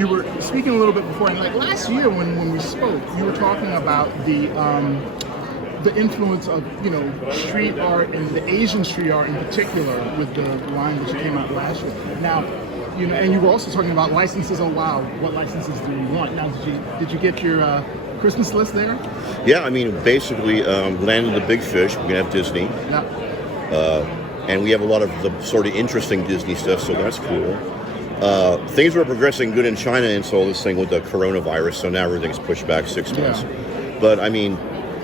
You were speaking a little bit before, and like last year when we spoke, you were talking about the influence of street art and the Asian street art in particular with the line that you came out last year. Now, and you were also talking about licenses. Oh wow, what licenses do you want? Now, did you get your Christmas list there? Yeah, I mean, basically, landed the big fish. We're gonna have Disney. Yeah. And we have a lot of the sort of interesting Disney stuff, so that's cool. Things were progressing good in China until this thing with the coronavirus, so now everything's pushed back 6 months. Yeah. But I mean,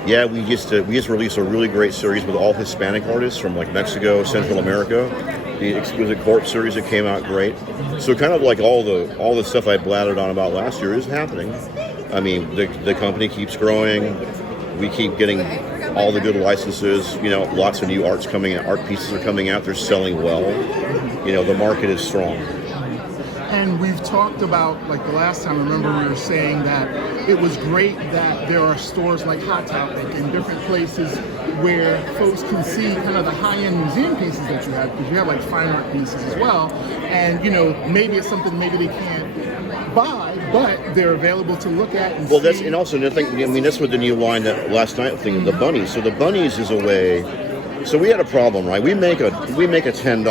yeah, we just released a really great series with all Hispanic artists from like Mexico, Central America. The Exquisite Corpse series that came out great. So kind of like all the stuff I blattered on about last year is happening. I mean, the company keeps growing. We keep getting all the good licenses. Lots of new art pieces are coming out. They're selling well. The market is strong. And we've talked about, like the last time, remember we were saying that it was great that there are stores like Hot Topic and different places where folks can see kind of the high-end museum pieces that you have, because you have like fine art pieces as well. And, maybe it's something maybe they can't buy, but they're available to look at and see. And also another thing, I mean, that's what the new line that last night thing, the bunnies. So the bunnies is a way, so we had a problem, right? We make a $10,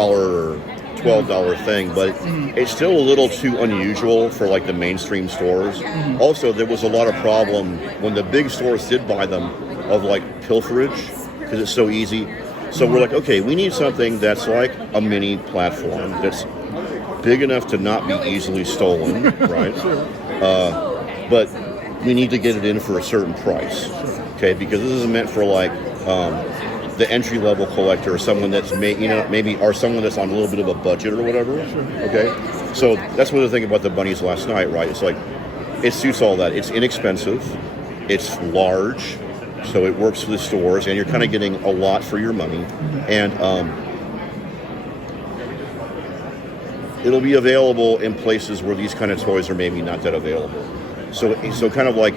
$12 thing, but it's still a little too unusual for like the mainstream stores. Also, there was a lot of problem when the big stores did buy them of like pilferage, because it's so easy. So we're like, okay, we need something that's like a mini platform that's big enough to not be easily stolen, right? But we need to get it in for a certain price, okay? Because this is meant for like the entry-level collector, or someone that's maybe or someone that's on a little bit of a budget or whatever. Okay, so that's one of the thing about the bunnies last night, right? It's like it suits all that. It's inexpensive, it's large, so it works for the stores, and you're kind of getting a lot for your money, and it'll be available in places where these kind of toys are maybe not that available. So kind of like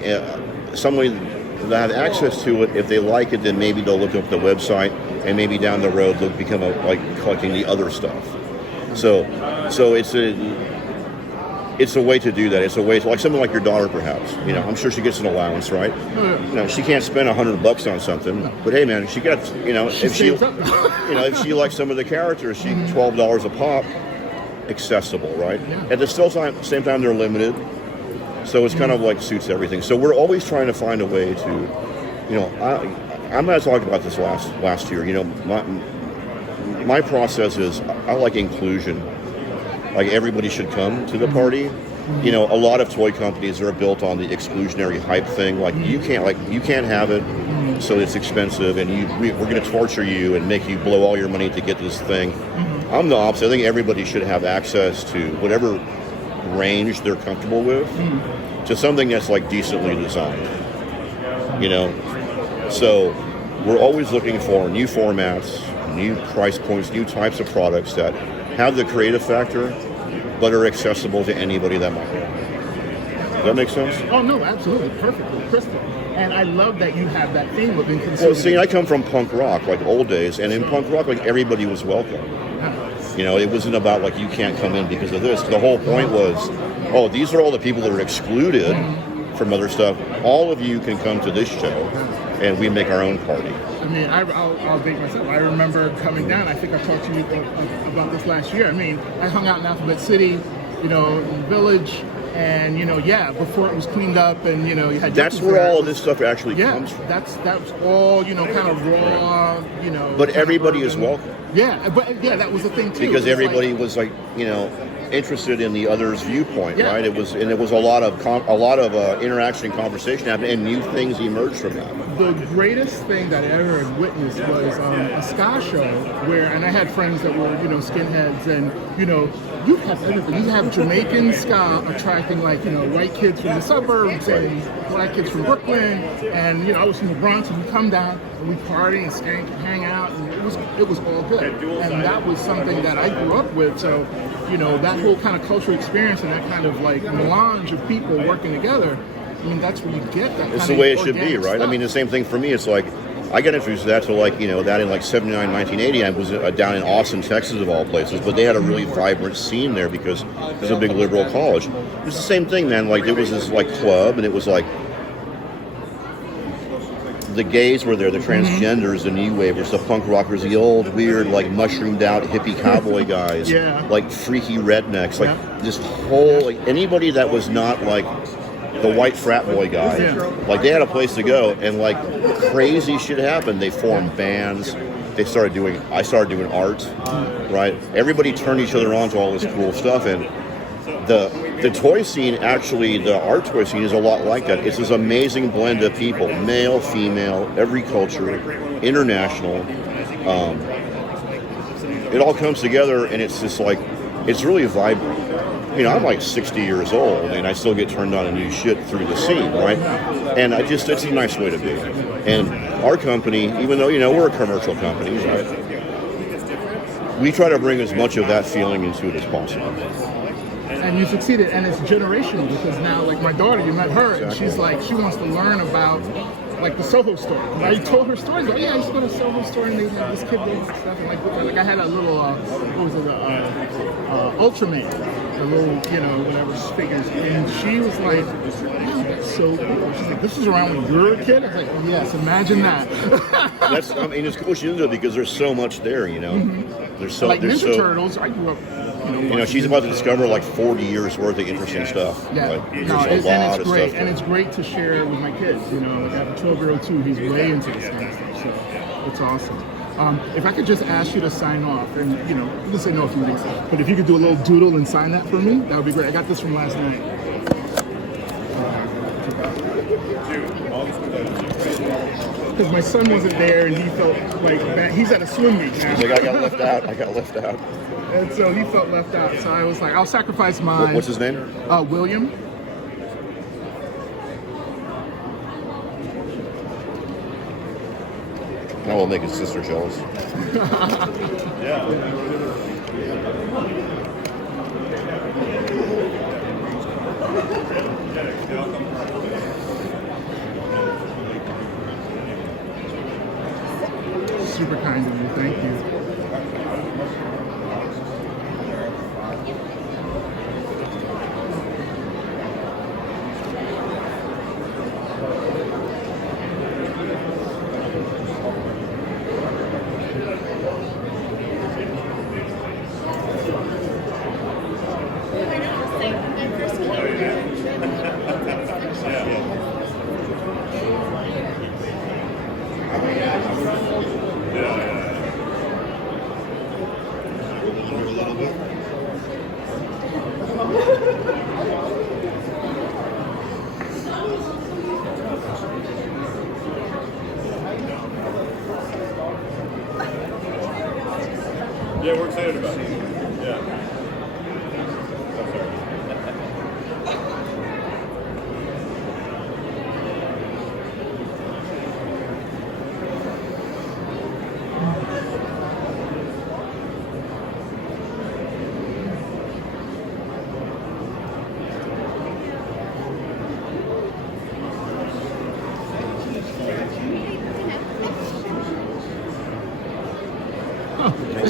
somebody that have access to it. If they like it, then maybe they'll look up the website, and maybe down the road they'll become like collecting the other stuff. So it's a way to do that. It's a way to, like someone like your daughter, perhaps. I'm sure she gets an allowance, right? She can't spend $100 on something, but hey, man, she gets if if she likes some of the characters, she $12 a pop, accessible, right? At the same time, they're limited. So it's kind of like suits everything. So we're always trying to find a way to, I might have talked about this last year. My process is I like inclusion. Like everybody should come to the party. A lot of toy companies are built on the exclusionary hype thing. Like you can't have it, so it's expensive, and we're going to torture you and make you blow all your money to get this thing. I'm the opposite. I think everybody should have access to whatever range they're comfortable with, to something that's like decently designed. So we're always looking for new formats, new price points, new types of products that have the creative factor but are accessible to anybody that might. Does that make sense? Oh no, absolutely, perfectly, crystal. And I love that you have that thing with inclusivity. Well, see, I come from punk rock, like old days, and in punk rock, like everybody was welcome. It wasn't about like you can't come in because of this. The whole point was, these are all the people that are excluded from other stuff. All of you can come to this show, and we make our own party. I mean, I'll date myself. I remember coming down. I think I talked to you about this last year. I mean, I hung out in Alphabet City, in the Village, and before it was cleaned up, and you had. That's where all of this stuff actually comes from. That's all kind of raw, But everybody is welcome. Yeah, but that was the thing too. Because everybody was like, interested in the other's viewpoint, right? It was a lot of interaction and conversation happened, and new things emerged from that. The greatest thing that I ever had witnessed was a ska show and I had friends that were skinheads, and you have everything. You have Jamaican ska attracting like white kids from the suburbs and black kids from Brooklyn, and I was from the Bronx, and we come down and we party and skank and hang out, and it was all good, and that was something that I grew up with. So that whole kind of cultural experience and that kind of like melange of people working together, I mean, that's where you get that. It's the way it should be, right? Stuff. I mean, the same thing for me. It's like I got introduced to that to like, that in like 79, 1980. I was down in Austin, Texas of all places, but they had a really vibrant scene there because it was a big liberal college. It was the same thing, man. Like there was this like club, and it was like the gays were there, the transgenders, the new wavers, the punk rockers, the old weird like mushroomed out hippie cowboy guys, like freaky rednecks, like this whole like anybody that was not like the white frat boy guy, like they had a place to go, and like crazy shit happened. They formed bands. I started doing art, right? Everybody turned each other on to all this cool stuff, and the toy scene, actually, the art toy scene is a lot like that. It's this amazing blend of people, male, female, every culture, international. It all comes together, and it's just like, it's really vibrant. I'm like 60 years old, and I still get turned on to new shit through the scene, right? And it's a nice way to be. And our company, even though, we're a commercial company, right? We try to bring as much of that feeling into it as possible. And you succeeded, and it's generational, because now, like my daughter, you met her, and she's like, she wants to learn about like the Soho store. And I told her stories, like, I used to go to Soho store, and they had this Kidrobot stuff, and like I had a little, Ultraman, a little, whatever figures, and she was like, wow, that's so cool. She's like, this was around when you were a kid? I was like, oh, yes, imagine that. It's cool she into it because there's so much there, There's so like Ninja Turtles. I grew up. She's about to discover like 40 years worth of interesting stuff. Yeah, like, it's great, and it's great to share with my kids. Like I have a 12-year-old too. He's way into this kind of stuff, so it's awesome. If I could just ask you to sign off, and you can say no if you think so, but if you could do a little doodle and sign that for me, that would be great. I got this from last night. Because my son wasn't there, and he felt like bad. He's at a swim meet now. He's like, I got left out. And so he felt left out. So I was like, I'll sacrifice mine. What's his name? William. That will make his sister jealous. Super kind of you. Thank you. Yeah, we're excited about it. Yeah.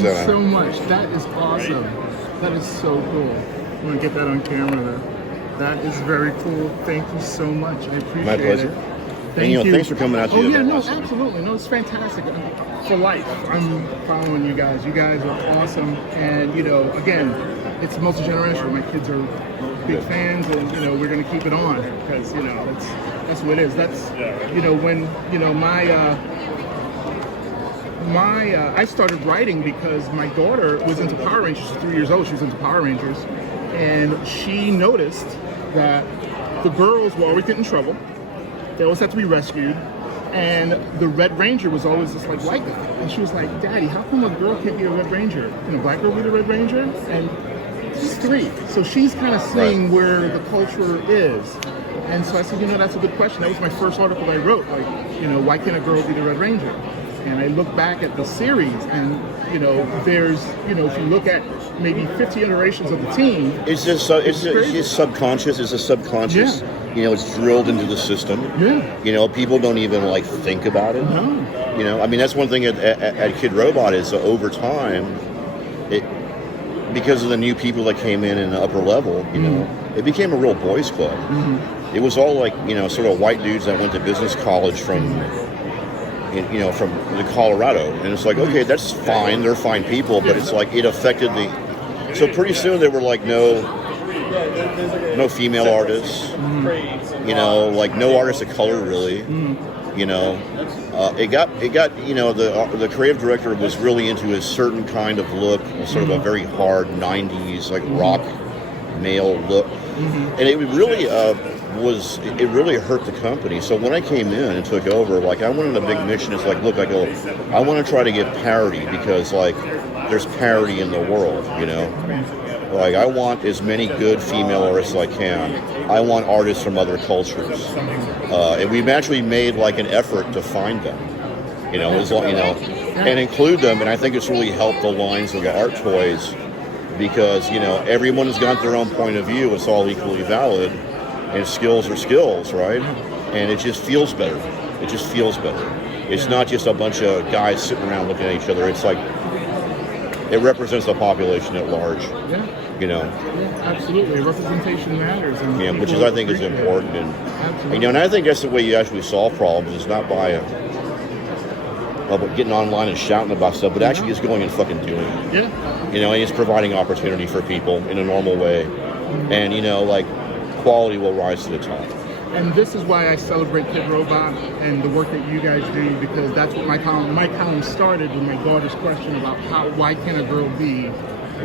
Thank you so much. That is awesome. That is so cool. I'm going to get that on camera there. That is very cool. Thank you so much. I appreciate it. My pleasure. Thank you. Thanks for coming out to the event. Absolutely. No, it's fantastic. For life, I'm following you guys. You guys are awesome. And, again, it's multi-generational. My kids are big fans, and, we're going to keep it on because, that's what it is. That's, when, I started writing because my daughter was into Power Rangers. She's 3 years old. She was into Power Rangers. And she noticed that the girls will always get in trouble. They always have to be rescued. And the Red Ranger was always this like white guy. And she was like, Daddy, how come a girl can't be a Red Ranger? Can a black girl be the Red Ranger? And she's 3. So she's kind of seeing where the culture is. And so I said, that's a good question. That was my first article I wrote. Like, why can't a girl be the Red Ranger? And I look back at the series, and there's if you look at maybe 50 iterations of the team, it's just subconscious. It's a subconscious. You know, it's drilled into the system. Yeah. You know, people don't even like think about it. No. You know, I mean, that's one thing at Kidrobot is over time, because of the new people that came in the upper level, you know, it became a real boys club. It was all like, you know, sort of white dudes that went to business college from the Colorado, and it's like, okay, that's fine, they're fine people, but it's like it affected so pretty soon there were like no female artists, you know, like no artists of color really, you know. It got you know, the creative director was really into a certain kind of look, sort of a very hard 90s like rock male look, and it really it really hurt the company. So when I came in and took over, like I went on a big mission. It's like, look, I want to try to get parity, because like there's parity in the world, you know. Like I want as many good female artists as I can. I want artists from other cultures, and we've actually made like an effort to find them, you know, and include them. And I think it's really helped the lines of the art toys, because you know everyone's got their own point of view. It's all equally valid. And skills are skills, right? And it just feels better. It just feels better. It's not just a bunch of guys sitting around looking at each other. It's like it represents the population at large. Yeah. You know. Yeah, absolutely. Representation matters. And yeah, which is I think is important. And you know, and I think that's the way you actually solve problems. Is not by getting online and shouting about stuff, but actually just going and fucking doing it. Yeah. You know, and it's providing opportunity for people in a normal way, and you know, like. Quality will rise to the top. And this is why I celebrate Kidrobot and the work that you guys do, because that's what my column started with my daughter's question about why can't a girl be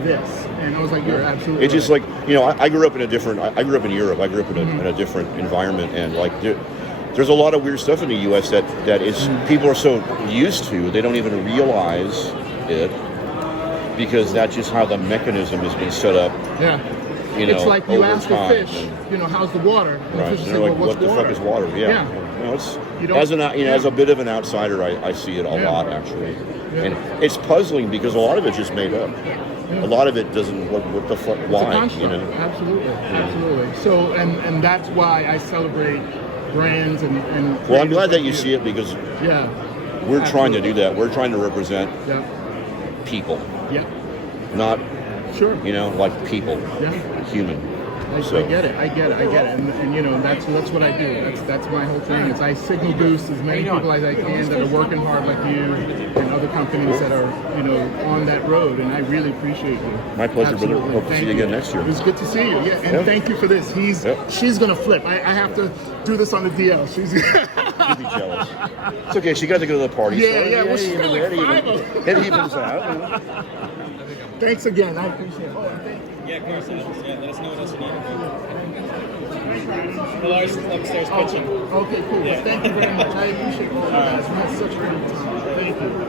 this? And I was like, you're absolutely It's just like, you know, I grew up in I grew up in Europe. I grew up in a different environment, and like there's a lot of weird stuff in the U.S. that is people are so used to they don't even realize it, because that's just how the mechanism has been set up. Yeah. You know, it's like you ask a time. fish, you know, how's the water? And right. the fish They're say, like, well, what the fuck is water? Yeah. You know, it's, as a bit of an outsider, I see it a lot actually, and it's puzzling because a lot of it's just made up. A lot of it doesn't. What the fuck? Why? You know? Absolutely, absolutely. So, and that's why I celebrate brands and. Well, I'm glad that you see it, because we're trying to do that. We're trying to represent people. Yeah. Not. Sure. You know, like people. Yeah. Human. I get it. And you know, that's what I do. That's my whole thing. Is I signal boost as many people as I can that are working hard like you, and other companies that are, you know, on that road. And I really appreciate you. My pleasure, Absolutely. brother. Hope to see you again next year. It was good to see you. Yeah, and thank you for this. She's gonna flip. I have to do this on the DL. She'd be jealous. It's okay. She got to go to the party. Yeah. Well, she's got like 5 of them. It evens out. Thanks again. I appreciate it. Yeah, conversations. Yeah, let us know what else you need. Lars upstairs pitching. Okay, cool. Yeah. Thank you very much. I appreciate all you guys. We had such a great time. Thank you.